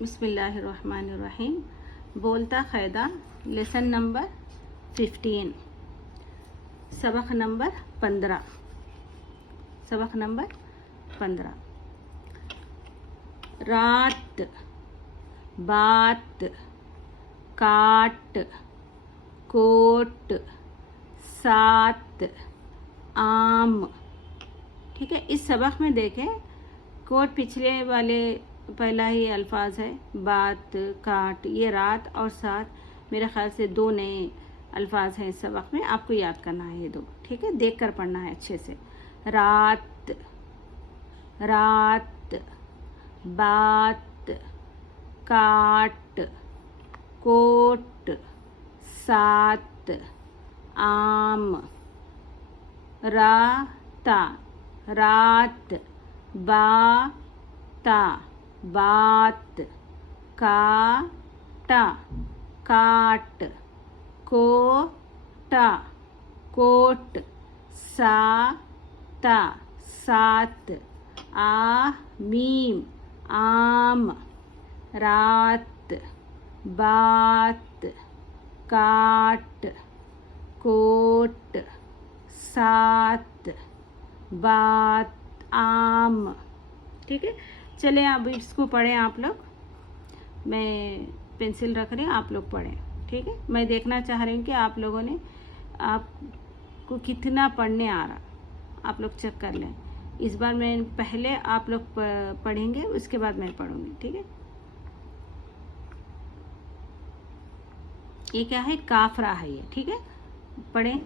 बिस्मिल्लाहिर्रहमानिर्रहीम। बोलता क़ायदा lesson number 15, सबक नंबर 15। रात, बात, काट, कोट, सात, आम। ठीक है, इस सबक में देखें कोट पिछले वाले पहला ही अल्फाज है, बात, काट, ये रात और सात मेरे ख्याल से दो नए अल्फाज हैं इस सबक में, आपको याद करना है ये दो। ठीक है, देख कर पढ़ना है अच्छे से। रात, रात, बात, काट, कोट, सात, आम। राता, रात, बाता, बात, काटा, काट, कोटा, कोट, साता, सात, मीम, आम। रात, बात, काट, कोट, सात, बात, आम। ठीक है, चलें अब इसको पढ़ें आप लोग। मैं पेंसिल रख रही हूँ, आप लोग पढ़ें। ठीक है, मैं देखना चाह रही हूँ कि आप लोगों ने आपको कितना पढ़ने आ रहा, आप लोग चेक कर लें। इस बार मैं पहले आप लोग पढ़ेंगे, उसके बाद मैं पढ़ूंगी। ठीक है, ये क्या है? काफरा है ये। ठीक है, पढ़ें।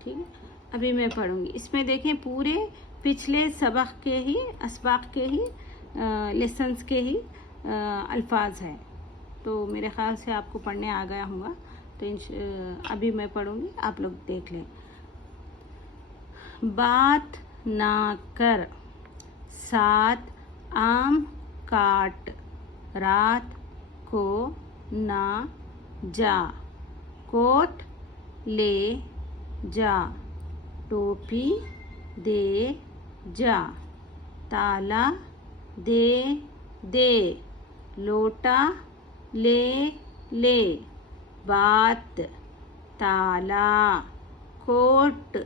ठीक है, अभी मैं पढ़ूंगी। इसमें देखें पूरे पिछले सबक के ही, असबाक के ही, लेसन्स के ही अल्फाज हैं, तो मेरे ख्याल से आपको पढ़ने आ गया होगा। तो अभी मैं पढ़ूंगी, आप लोग देख लें। बात ना कर, सात आम काट, रात को ना जा, कोट ले जा, टोपी दे जा, ताला दे दे, लोटा ले ले, बात, ताला, कोट,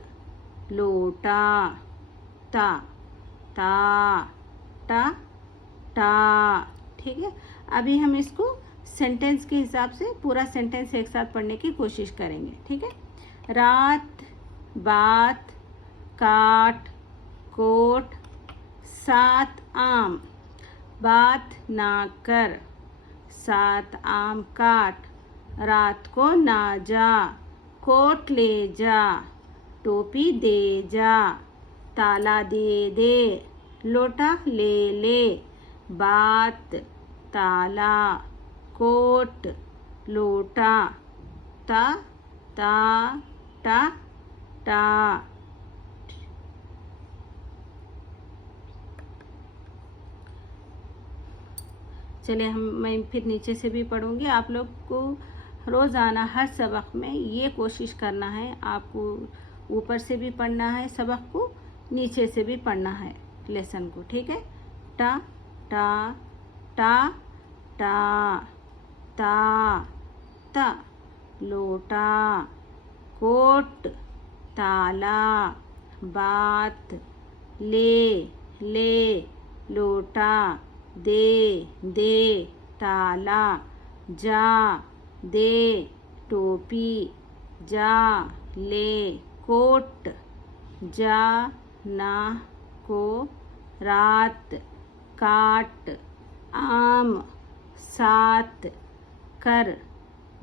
लोटा, ता ता टा टा। ठीक है, अभी हम इसको सेंटेंस के हिसाब से पूरा सेंटेंस एक साथ पढ़ने की कोशिश करेंगे। ठीक है, रात, बात, काट, कोट, सात आम। बात ना कर, सात आम काट, रात को ना जा, कोट ले जा, टोपी दे जा, ताला दे दे, लोटा ले ले, बात, ताला, कोट, लोटा, ता ता टा टा। चलिए मैं फिर नीचे से भी पढ़ूंगी। आप लोग को रोज़ाना हर सबक में ये कोशिश करना है, आपको ऊपर से भी पढ़ना है सबक को, नीचे से भी पढ़ना है लेसन को। ठीक है, टा टा टा टा, ता ता, लोटा, कोट, ताला, बात, ले ले, लोटा, दे दे, ताला, जा दे, टोपी, जा ले, कोट, जा ना को, रात, काट, आम, सात, कर,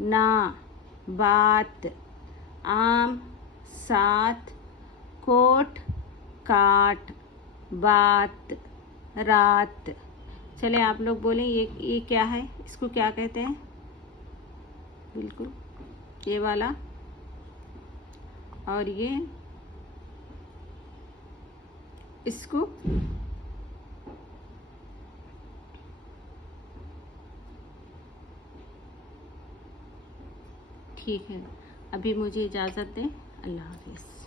ना, बात, आम, सात, कोट, काट, बात, रात। चले आप लोग बोलें ये क्या है, इसको क्या कहते हैं? बिल्कुल ये वाला, और ये इसको ठीक है। अभी मुझे इजाज़त दें। अल्लाह हाफिज़।